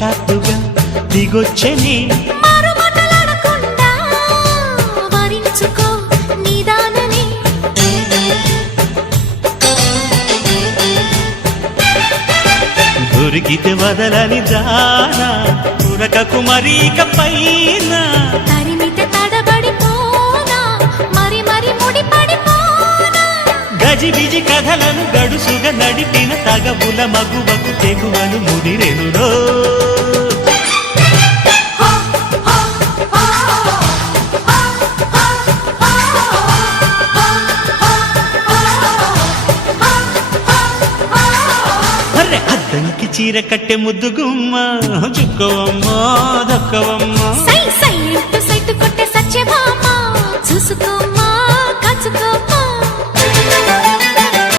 హఠాత్తుగా దిగొచ్చని దొరికితే వదలని దానా ఉరకకు మరీక పైన తరిమితే తడబడిపోనా మరి మరి ముడిపడిపోనా గజిబిజి కథలను గడుసుగా నడిపిన తగవుల మగువకు తెగువను ముదిరెనురో అద్దంకి చీర కట్టె ముద్దు గుమ్మ చుక్కవమ్మా దక్కవమ్మా సై సై సైటు కొట్టే సత్యభామ చూసుకో